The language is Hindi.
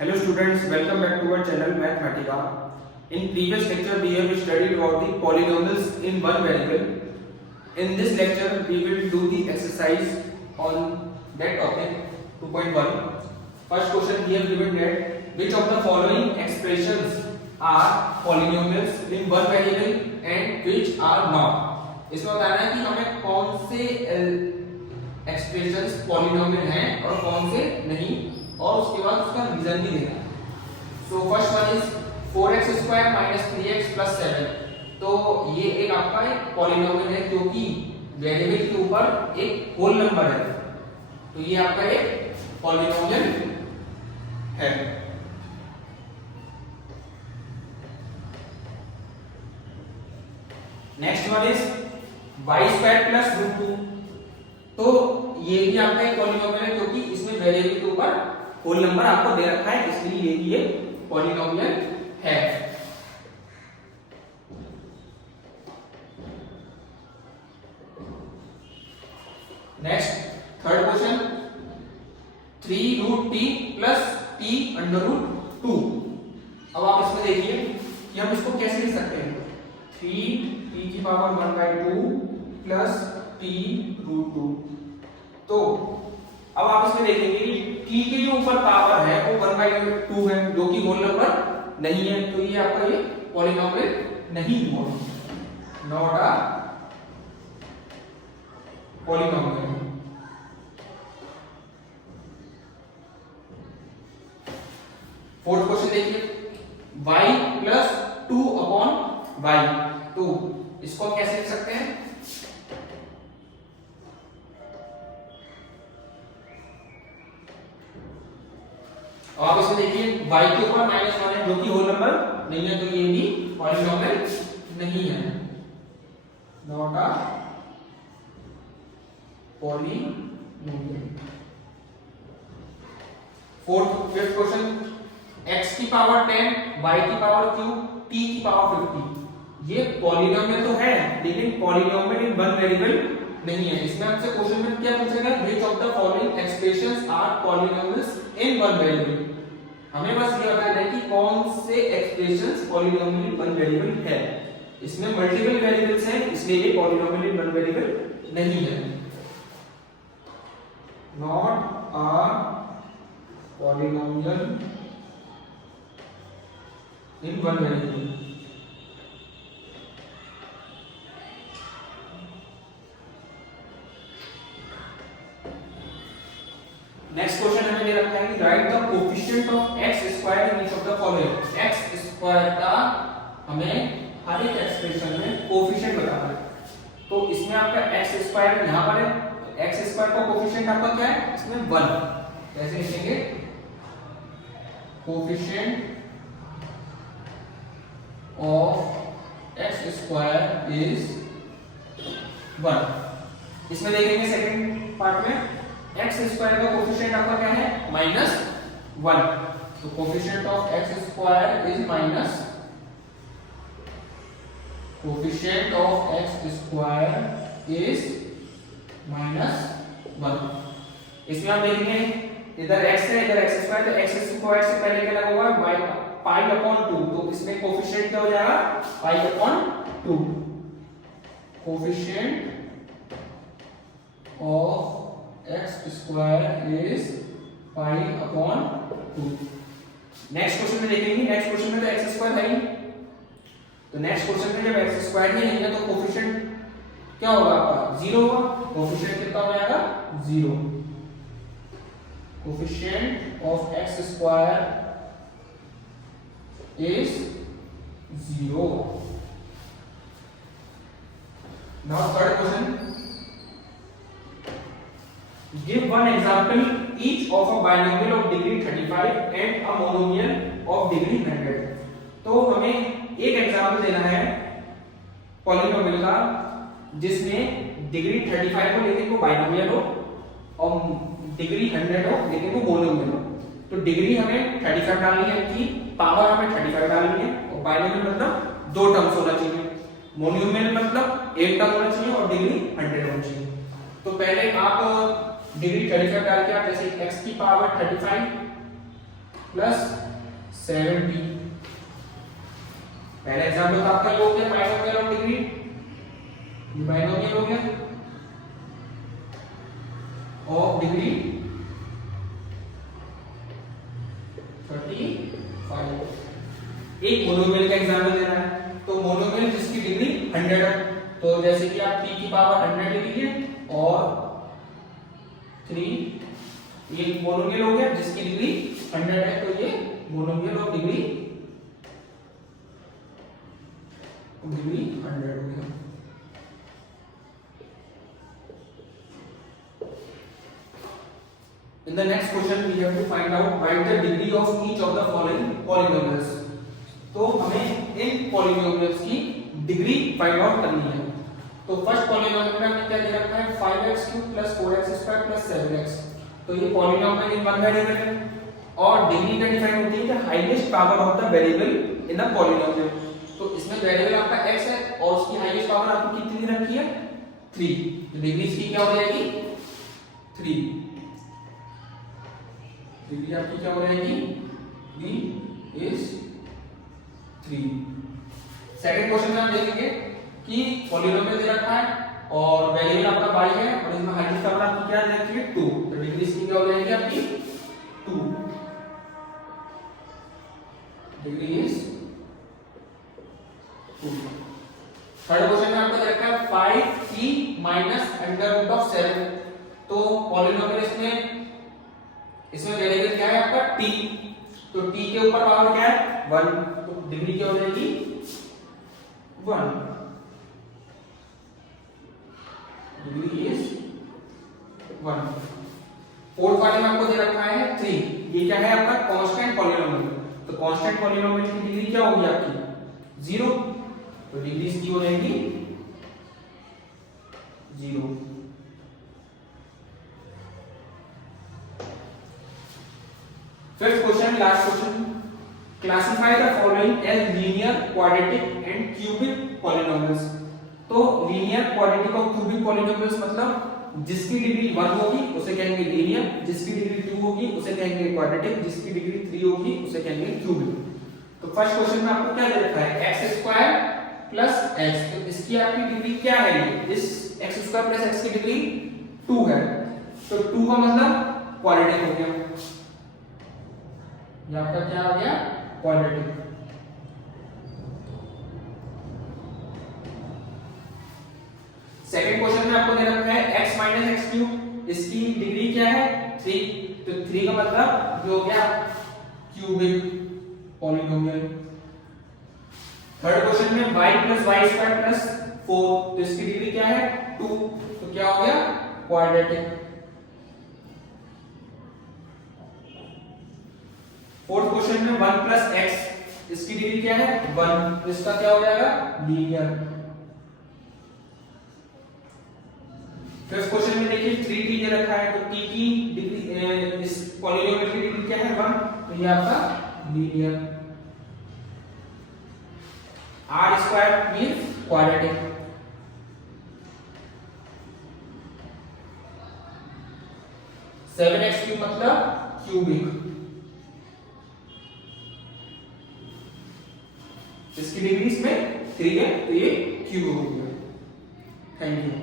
Hello students, welcome back to our channel Mathematica. In previous lecture we have studied about the polynomials in one variable. In this lecture we will do the exercise on that topic 2.1. First question we have given that which of the following expressions are polynomials in one variable and which are not. इसमें बताना है कि हमें कौन से एक्सप्रेशंस पॉलिनोमियल हैं और कौन से नहीं, और उसके बाद उसका रीजन भी देना है. So first one is 4x² - 3x + 7. तो ये एक आपका एक पॉलिनोमियल है क्योंकि वेरिएबल के ऊपर एक होल नंबर है, तो ये आपका एक पॉलिनोमियल है. Next one is y² + √2. तो ये भी आपका एक पॉलिनोमियल है क्योंकि इसमें वेरिएबल के ऊपर होल नंबर आपको दे रखा है, इसलिए ये भी एक पॉलिनोमियल है. Next third question 3√t + t√2. अब आप इसमें देखिए कि हम इसको कैसे लिख सकते हैं. 3t⁻1/2 + t√2. तो अब आप इसमें देखेंगे कि t के जो ऊपर पावर है वो 1/2 है जो कि होल नंबर नहीं है, तो ये आपका ये पॉलिनोमियल नहीं हुआ, not a polynomial. Fourth question देखिए y + 2/y. तो इसको कैसे लिख सकते हैं. आप इसमें देखिए y के ऊपर -1 है जो कि होल नंबर नहीं है, तो ये भी पॉलिनोमियल नहीं है, not a polynomial. Fifth question x⁻10 y⁻³ t⁻50. ये पॉलिनोमियल तो है लेकिन पॉलिनोमियल इन वन वेरिएबल नहीं है. इसमें आपसे क्वेश्चन में क्या पूछेगा, which of the following expressions are polynomials in one variable. हमें बस ये बताना है कि कौन से expressions polynomial in one variable है. इसमें मल्टीपल वेरिएबल्स हैं इसलिए ये पॉलिनोमियल इन वन वेरिएबल नहीं है, not a polynomial in one variable. Next question हमें दे रखा है कि right the coefficient of x² in each of the following. x² का हमें हर एक एक्सप्रेशन में कोएफिशिएंट बताना है. तो इसमें आपका x² यहां पर है, x² का कोएफिशिएंट आपका क्या है, इसमें 1. कैसे लिखेंगे, कोएफिशिएंट ऑफ x² इज 1. इसमें देखेंगे सेकंड पार्ट में x² का कोएफिशिएंट आपका क्या है, -1. तो coefficient of x² is coefficient of x² is -1. इसमें आप देखेंगे इधर x है इधर x², तो x² से पहले क्या लगा हुआ है π/2. तो इसमें कोएफिशिएंट क्या हो जाएगा, π/2. Coefficient of x² is π/2. Next question में देखेंगे, नेक्स्ट क्वेश्चन में तो x² है ही, तो नेक्स्ट क्वेश्चन में जब x² ही नहीं है तो कोएफिशिएंट क्या होगा आपका, 0 होगा. कोएफिशिएंट कितना हो जाएगा, 0. Coefficient of x² is 0. Now third question, give one example each of a binomial of degree 35 and a monomial of degree 100. तो हमें एक एग्जांपल देना है पॉलिनोमियल का जिसमें डिग्री 35 हो लेकिन वो बाइनोमियल हो और डिग्री 100 हो लेकिन वो मोनोमियल हो. तो डिग्री हमें 35 डालनी है, की पावर हमें 35 डालनी है, और बाइनोमियल मतलब 2 टर्म्स होना चाहिए, मोनोमियल मतलब 1 टर्म होना चाहिए और डिग्री 100 होनी चाहिए. तो पहले आप डिग्री 35 डाल के आप जैसे x⁻35 प्लस 7t। पहला एग्जाम्पल तो आपका ये हो गया बाइनोमियल ऑफ डिग्री, ये बाइनोमियल हो गया ऑफ डिग्री 35। एक मोनोमियल का एग्जाम्पल देना है, तो मोनोमियल जिसकी डिग्री 100 है, तो जैसे कि आप t की पावर 100 ले लीजिए और 3, एक मोनोमियल हो गया जिसकी डिग्री 100 है, तो ये मोनोमियल ऑफ डिग्री 100 हो गया। In the next question we have to find out write the degree of each of the following polynomials। तो हमें इन पॉलिनोमियल्स की डिग्री फाइंड आउट करनी है। तो फर्स्ट पॉलिनोमियल में हमने क्या दे रखा है 5x³ + 4x² + 7x। तो ये पॉलिनोमियल इन वन वेरिएबल है और डिग्री का डिफाइन होती है the highest power of the variable in the polynomial. तो इसमें वेरिएबल आपका x है और उसकी हाईएस्ट पावर आपको कितनी दे रखी है 3, तो डिग्री इसकी क्या हो जाएगी 3। डिग्री आपकी क्या हो जाएगी b is 3। सेकंड क्वेश्चन में हम देखेंगे कि पॉलिनोमियल दे रखा है और वेरिएबल आपका y है और इसमें हाईएस्ट पावर आपकी क्या दे रखी है 2, तो डिग्री इसकी क्या हो जाएगी आपकी 2। Degree is 2। थर्ड क्वेश्चन में आपको दे रखा है 5t - √7। तो पॉलिनोमियल इसमें वेरिएबल क्या है आपका t, तो t के ऊपर पावर क्या है 1, तो डिग्री क्या हो जाएगी 1। Degree is 1। फोर्थ वाले में आपको दे रखा है 3, ये क्या है आपका कांस्टेंट पॉलिनोमियल। तो कांस्टेंट पॉलिनोमियल की डिग्री क्या होगी आपकी 0, तो डिग्री इसकी हो जाएगी 0। Fifth question, last question. Classify the following as linear, quadratic and cubic polynomials। तो linear, quadratic और cubic polynomials मतलब जिसकी डिग्री 1 होगी उसे कहेंगे linear, जिसकी डिग्री 2 होगी उसे कहेंगे quadratic, जिसकी डिग्री 3 होगी उसे कहेंगे cubic। तो फर्स्ट क्वेश्चन में आपको क्या दे रखा है x² + x। तो इसकी आपकी डिग्री क्या है, इस x² + x की डिग्री 2 है, तो 2 का मतलब क्वाड्रेटिक हो गया, ये आपका क्या हो गया क्वाड्रेटिक। सेकंड क्वेश्चन में आपको दे रखा है x - x³, इसकी डिग्री क्या है 3, तो 3 का मतलब जो हो गया क्यूबिक पॉलिनोमियल। थर्ड क्वेश्चन में y + y² + 4, तो इसकी डिग्री क्या है 2, तो क्या हो गया क्वाड्रेटिक। फोर्थ क्वेश्चन में 1 + x, इसकी डिग्री क्या है 1, तो इसका क्या हो जाएगा लीनियर। फिफ्थ क्वेश्चन में देखिए 3t दे रखा है, तो t की डिग्री इस पॉलिनोमियल की डिग्री क्या है 1, तो ये आपका linear. r² means quadratic. 7x³ मतलब क्यूबिक, इसकी डिग्री इसमें 3 है, तो ये क्यूब हो गया। Thank you.